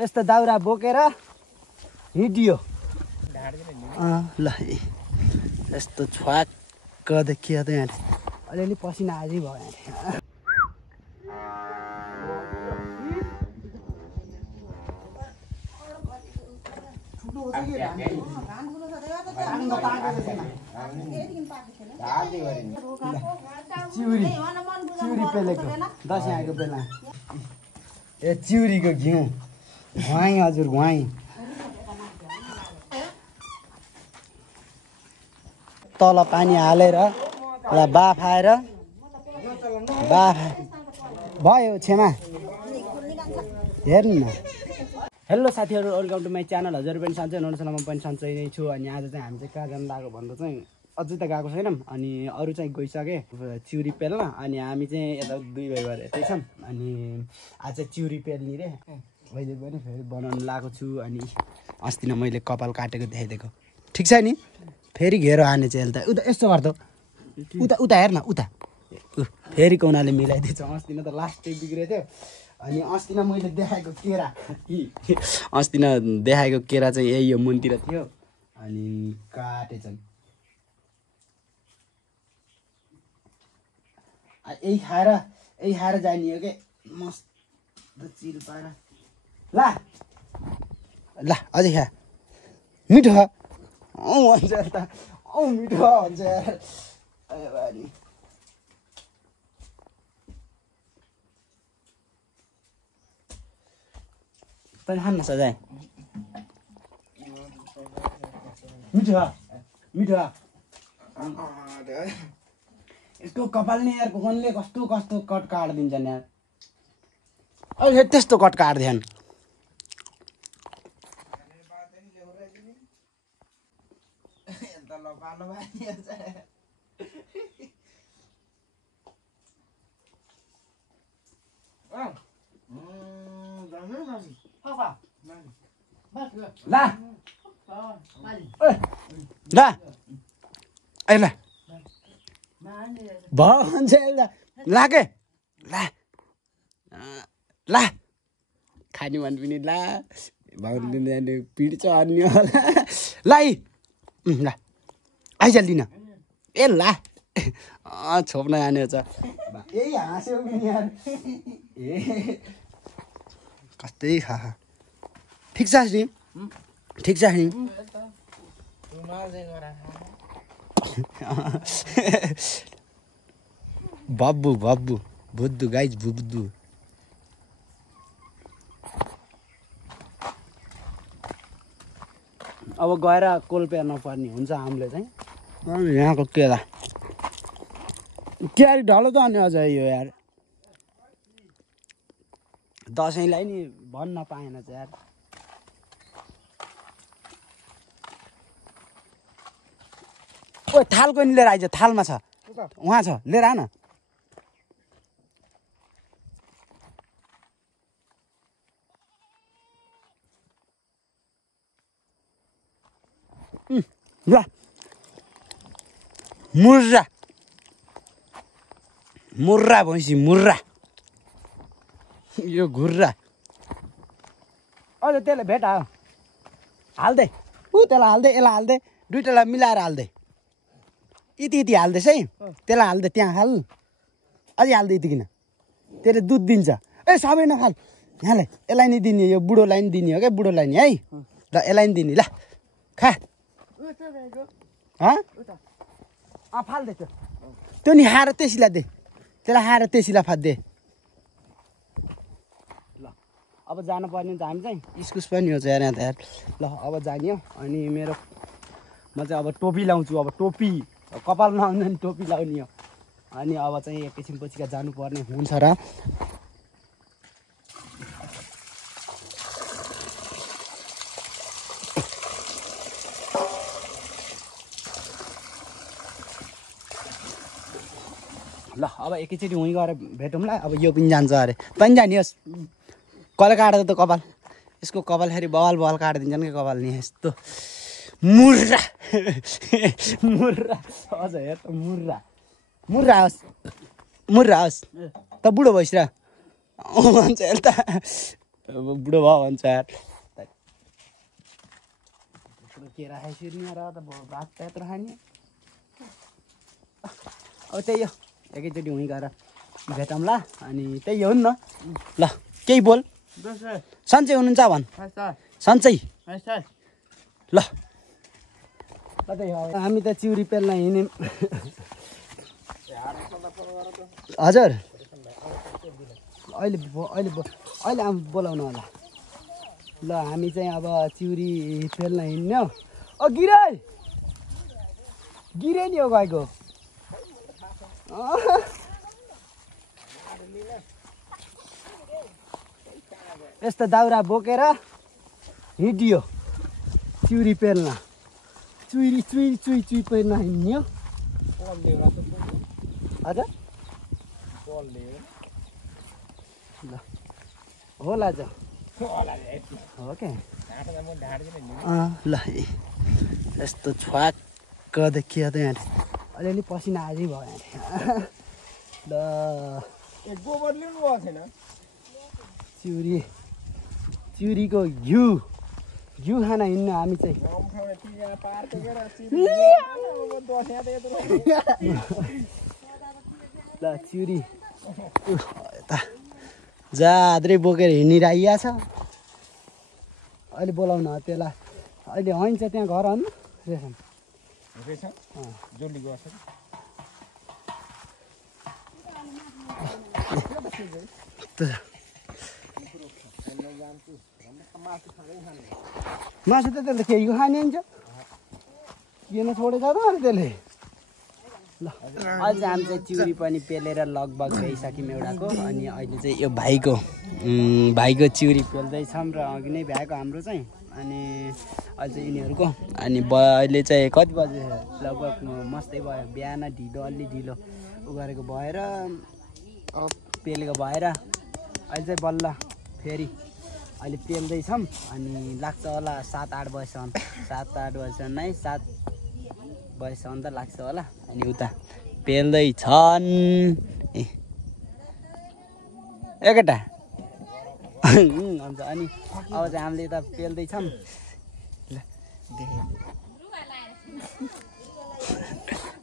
यस्तो दाउरा बोकेर हिँडियो ल यस्तो छ्वाक्क देखियो त यहाँ अलिअलि पसिना आजै भयो यहाँ चिउरी चिउरी पेलेको दसैँ आएको बेला ए चिउरीको घिउ घुवाई हजुर घुवाई तल पानी हालेर बाफाएर भयो क्षमा हेर्नु न हेलो साथीहरू वेलकम टु माई च्यानल हजुर पनि सन्चै हुनुहुन्छ म पनि सन्चै नै छु अनि आज चाहिँ हामी चाहिँ कहाँ जानु लाग्यो भन्दा चाहिँ अझै त गएको छैनौँ अनि अरू चाहिँ गइसके चिउरी पेल्न अनि हामी चाहिँ यता 2 भाइ भएर यतै छौँ अनि आज चाहिँ चिउरी पेल्ने रे अहिले पनि फेरि बनाउनु लागेको छु अनि अस्ति नै मैले कपाल काटेको देखाइदिएको ठिक छ नि फेरि घेरो हाने चाहिँ यसले त उता यस्तो गर्दो उता उता हेर्न उता फेरि कौनाले मिलाइदिएछ अस्ति नै त लास्टै बिग्रेको थियो अनि अस्ति नै मैले देखाएको केरा अस्ति नै देखाएको केरा चाहिँ यही यो मुनतिर थियो अनि काटेछन् यही खाएर जाने हो के मस्त चिल पाएर ल अझै खा मिठो भन्छ त मिठो भन्छ यार तैँले खान्न सजाय मिठो मिठो यसको कपाल नि यार कुकनले कस्तो कस्तो कट काटिदिन्छन् यार अहिले त्यस्तो कट काट्दैन भन्छ ला के ला खाने भने पनि ला भाउले पिड्छ अनि होला लाई ल आइजाल्दिन ए ला छोप्न जाने छ यही हाँस्यो पनि यार ए कस्तै खा ठिक छ नि ठिक छ नि बब्बु बब्बु बुद्धु गाइज बुद्धु अब गएर कोल्पेर नपर्ने हुन्छ हामीले चाहिँ यहाँको केरा क्यारी ढलो त अनि अझ यो यार दसैँलाई नि भन्न पाएन चाहिँ यार ओ थालको नि लिएर आइज थालमा छ उहाँ छ लिएर आन ल मुर्रा मुर्रा भैँसी मुर्रा यो घुर्रा अझ त्यसले भेट हाल्दै त्यसलाई हाल्दै यसलाई हाल्दै दुइटालाई मिलाएर हाल्दै यति यति हाल्दैछ है त्यसलाई हाल्दै त्यहाँ हाल अझै हाल्दै यति किन त्यसले दुध दिन्छ ए सबै नखाल यहाँलाई यसलाई नि दिने यो बुढोलाई नि दिने हो क्या बुढोलाई नि है ल यसलाई नि दिने ल खा फाल्दै त्यो नि खाएर त्यसैलाई दे त्यसलाई खाएर त्यसैलाई फाद्दे ल अब जानुपर्ने त हामी चाहिँ इस्कुस पनि हो चाहिँ यहाँ त यार ल अब जाने हो अनि म चाहिँ अब टोपी लाउँछु अब टोपी कपाल नआउँदा नि टोपी लाउने हो अनि अब चाहिँ एकैछिन पछिका जानुपर्ने हुन्छ र ल अब एकैचोटि उहीँ गएर भेटौँला अब यो पनि जान्छ अरे पनि जाने होस् कसले काट्छ त कपाल यसको कपाल फेरि बवाल बवाल काटिदिन्छन् क्या कपाल नि यस्तो मुर्रा मुर्रा अझ हेर त मुर्रा मुर्रा होस् त बुढो भइस र भन्छ त बुढो भयो भन्छ यार के राखेको सिर्नी र त भात त्यत्रो खाने अब त्यही हो एकैचोटि हुँ गएर भेटौँला अनि त्यही हो नि त ल केही बोल सन्चै हुनुहुन्छ भन् सन्चै ल हामी त चिउरी पेल्न हिँड्यौँ हजुर अहिले अहिले बोलाउनु होला ल हामी चाहिँ अब चिउरी पेल्न हिँड्ने गिरे नि हो गएको यस्तो दाउरा बोकेर हिँडियो चिउरी पेल्न चुई पेल्न हिँड्ने हजुर ल होला जो हो क्या ल यस्तो छ्वाक्क देखियो त यहाँ अलिअलि पसिना आजै भयो यहाँ ल गोबर लिनु भएको छैन चिउरीको घिउ खान हिँड्नु हामी चाहिँ ल चिउरी यता जाद्रै बोकेर हिँडिरहेको छ अहिले बोलाउन त्यसलाई अहिले हैन्छ त्यहाँ घर आउनु रेसन मासु त त्यसले केहीको खाने हुन्छ किन छोडेछ त अनि त्यसले ल अहिले चाहिँ हामी चाहिँ चिउरी पनि पेलेर लगभग भइसक्यौँ एउटाको अनि अहिले चाहिँ यो भाइको चिउरी पेल्दैछौँ र अघि नै भ्याएको हाम्रो चाहिँ अनि अहिले चाहिँ यिनीहरूको अनि अहिले चाहिँ कति बजे लगभग मस्तै भयो बिहान अलि ढिलो उ गरेको भएर पेलेको भएर अहिले चाहिँ बल्ल फेरि अहिले पेल्दैछौँ अनि लाग्छ होला 7-8 बजीसम्म 7-8 बजीसम्म नै 7 बजीसम्म त लाग्छ होला अनि उता पेल्दैछन् एकटा हुन्छ अनि अब चाहिँ हामीले यता पेल्दैछौँ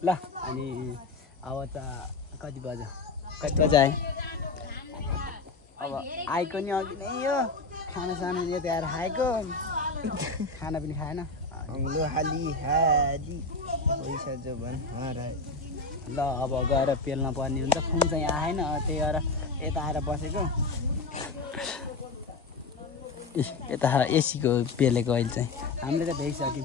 ल अनि अब त कति बजे आयो अब आएको नि अघि नै यो खानासाना यो तयार खाएको खाना पनि खाएन अङ्लो हाली पैसा जो भन् ल अब गएर पेल्न पर्ने हुन्छ फुङ चाहिँ आएन त्यही भएर यता आएर बसेको यता एसीको पेलेको अहिले चाहिँ हामीले त भइसक्यो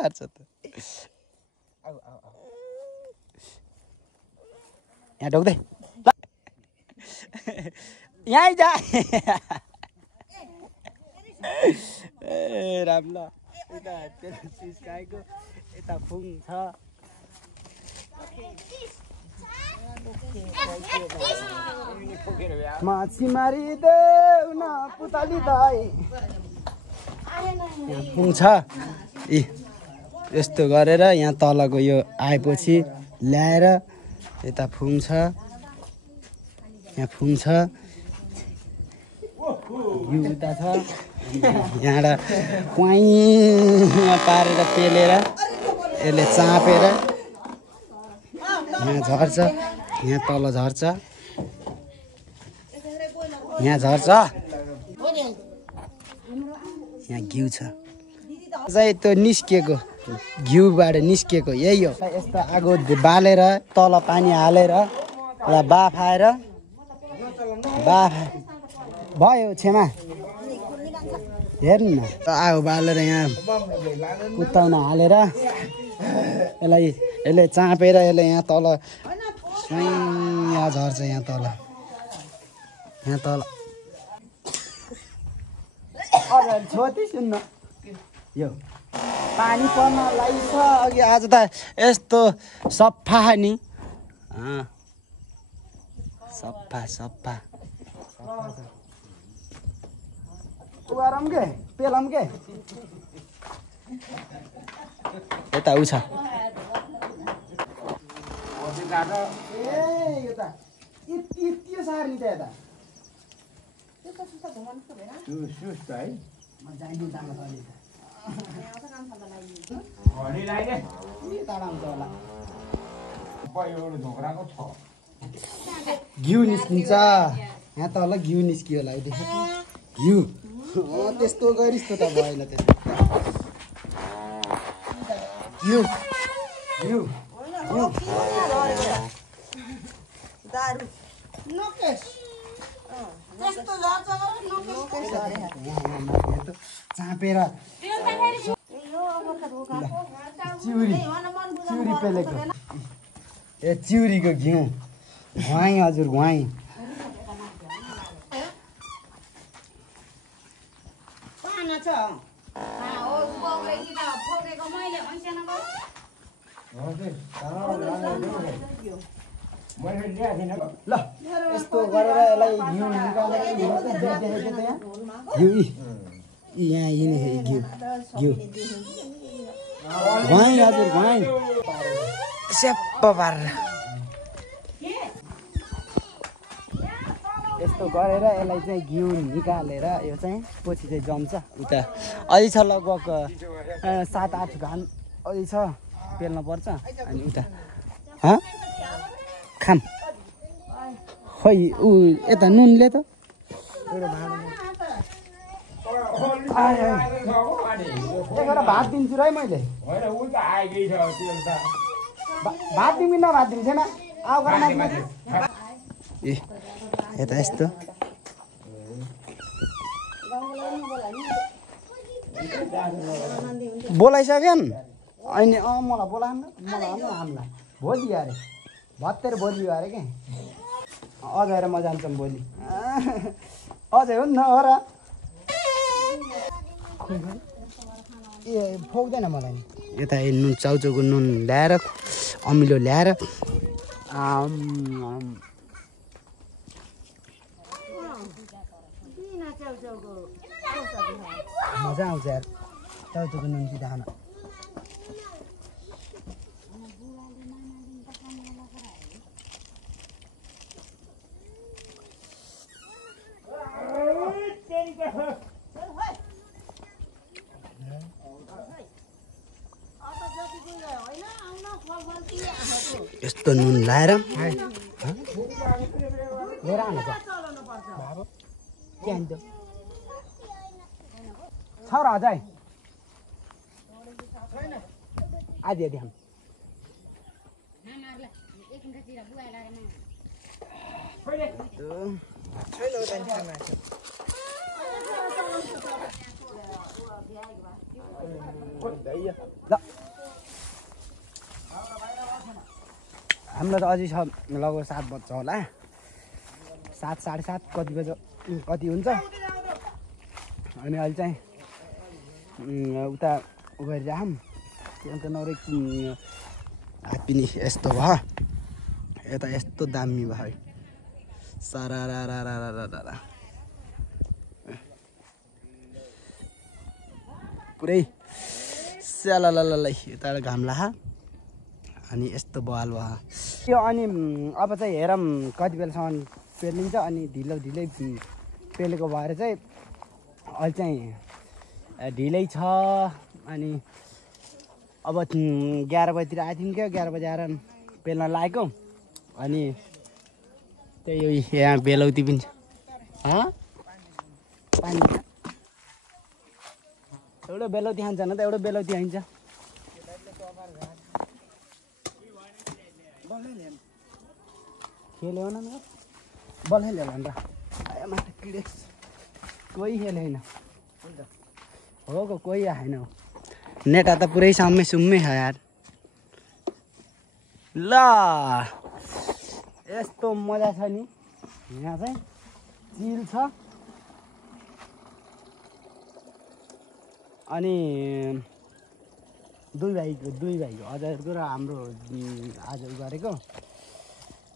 गर्छ त यहाँ ढोक्दै यहीँ जा ए राम ल यता सिस्काएको यता फुङ छ माछी मारिदेऊ न पुतली दाइ फुङ छ यस्तो गरेर यहाँ तलको यो आएपछि ल्याएर यता फुङ छ यहाँ फुङ छ उता छ यहाँबाट क्वाइँ पारेर पेलेर यसले चापेर यहाँ झर्छ यहाँ तल झर्छ यहाँ झर्छ यहाँ घिउ छ चाहिँ त्यो निस्किएको घिउबाट निस्किएको यही हो यस्तो आगो बालेर तल पानी हालेर बाफाएर भयो छेमा हेर्नु न आगो बालेर यहाँ कुताउन हालेर यसले चापेर यसले यहाँ तल यहाँ झर्छ यहाँ तल छोटी सुन्न यो पानी पर्न लागिछ अघि आज त यस्तो सफा नि सफा गरौँ के पेलौँ के यता उ छ यो त यति सार्ने त यता सुस्त है म जान्छु जान सक्ने टाढा हुन्छ होला घिउ निस्किन्छ यहाँ तल घिउ निस्कियो होला देखेँ घिउ त्यस्तो गरिस् त भएन त्यस्तो घिउ घिउ चापेर चिउरी चिउरी पेलेको ए चिउरीको घिउ घुवाई हजुर घुवाई ल यस्तो गरेर यसलाई घिउ निकालेर घिउ यहाँ यिनी घिउ घिउ घुवाई हजुर घुवाई स्याप्प पारेर यस्तो गरेर यसलाई चाहिँ घिउ निकालेर यो चाहिँ पछि चाहिँ जम्छ उता अझै छ लगभग 7-8 घाम अझै छ पेल्न पर्छ अनि उता खाम खै ऊ यता नुनले त एकवटा भात दिन्छु र है मैले भात दिउँ न भात दिन्छ ए यता यस्तो बोलाइसक्यो अनि मलाई बोलाउन मलाई हामीलाई भोलि अरे भत्तेर भोलि अरे क्या अझ म जान्छौँ भोलि अझै हो नि न हो र ए फोक्दैन मलाई यता नुन चाउचाउको नुन ल्याएर अमिलो ल्याएर मजा आउँछ यार चाउचाउको नुन कि खान यस्तो नुन लाएर लिएर आउनु छ के हान्छ छ र अझै आधी आधी खाम हाम्रो त अझै छ लगभग 7 बज्छ होला 7 साढे 7 कति बजे कति हुन्छ अनि अहिले चाहिँ उता गएर जाम अन्त नरे हात पनि यस्तो भयो यता यस्तो दामी भयो सारा पुरै स्यालालालाई यता घाम लाहा अनि यस्तो बहाल भयो त्यो अनि अब चाहिँ हेरौँ कति बेलासम्म पेलिन्छ अनि ढिलै पेलेको भएर चाहिँ अहिले चाहिँ ढिलै छ अनि अब 11 बजीतिर आइदिउँ क्या 11 बजी आएर पेल्न लागेको अनि त्यही यहाँ बेलौती पनि छ पानी एउटा बेलौती खान्छ न त एउटा बेलौती खान्छ खेल्यो न बल्ल ल्याउला नि त माथि किडे कोही खेलेन हो कोही आएन नेटा त पुरै सुम्मै छ यार ल यस्तो मजा छ नि यहाँ चाहिँ चिल छ अनि दुई भाइको अजयको र हाम्रो आज गरेको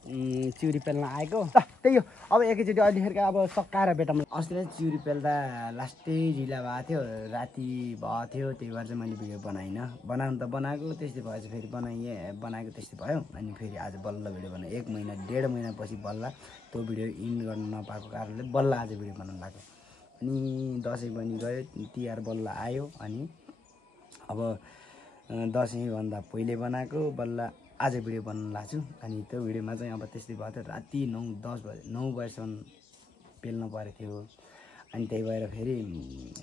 चिउरी पेल्न आएको त्यही हो। अब एकैचोटि अहिलेखेरका अब सकाएर भेटौँ। अस्ति नै चिउरी पेल्दा लास्टै ढिला भएको थियो, राति भएको थियो, त्यही भएर चाहिँ मैले भिडियो बनाइनँ। बनाउनु त बनाएको, त्यस्तै भएछ फेरि बनाएको त्यस्तै भयो। अनि फेरि आज बल्ल भिडियो बनाएँ, 1 महिना 1.5 महिनापछि बल्ल त्यो भिडियो इन गर्न नपाएको कारणले बल्ल आज भिडियो बनाउनु लाग्यो। अनि दसैँ पनि गयो, तिहार बल्ल आयो। अनि अब दसैँभन्दा पहिले बनाएको बल्ल आज भिडियो बनाउनु लाग्छु। अनि त्यो भिडियोमा चाहिँ अब त्यस्तै भयो थियो, राति 9 बजीसम्म पेल्नु परेको थियो। अनि त्यही भएर फेरि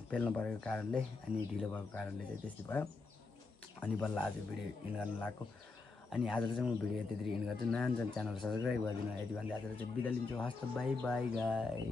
पेल्नु परेको कारणले अनि ढिलो भएको कारणले चाहिँ त्यस्तै भयो। अनि बल्ल आज भिडियो इन गर्न लागेको। अनि आजलाई चाहिँ म भिडियो त्यति इन गर्छु। नयाँ च्यानल सब्सक्राइब गरिदिनु यति भन्दै आजलाई चाहिँ बिदा लिन्छु। हस्त बाई बाई गाइस।